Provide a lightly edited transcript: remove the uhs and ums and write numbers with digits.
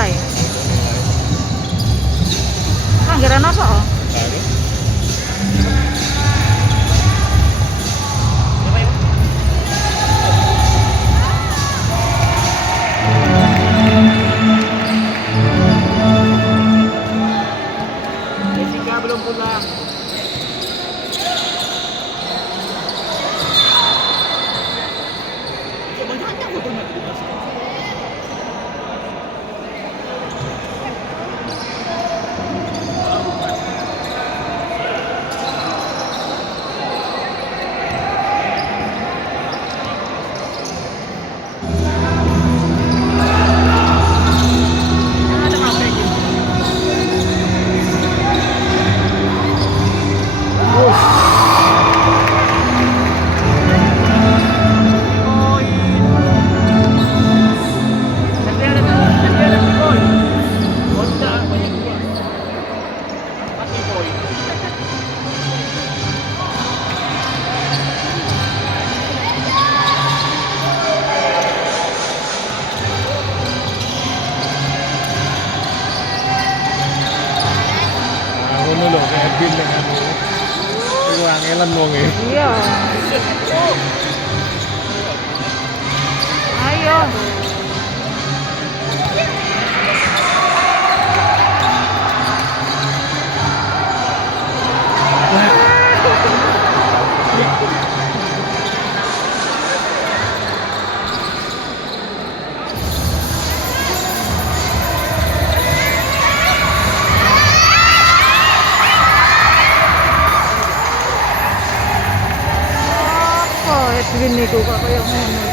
gulay. Ah, gara na pa oh. Jessica, belum pulang. Banyaknya fotonya di Jessica. Ano lo, kaya bin lang ano. Iwangilan mo ngayon. Iya. Ayo. Apa? Edwin nih kok kayak ngono.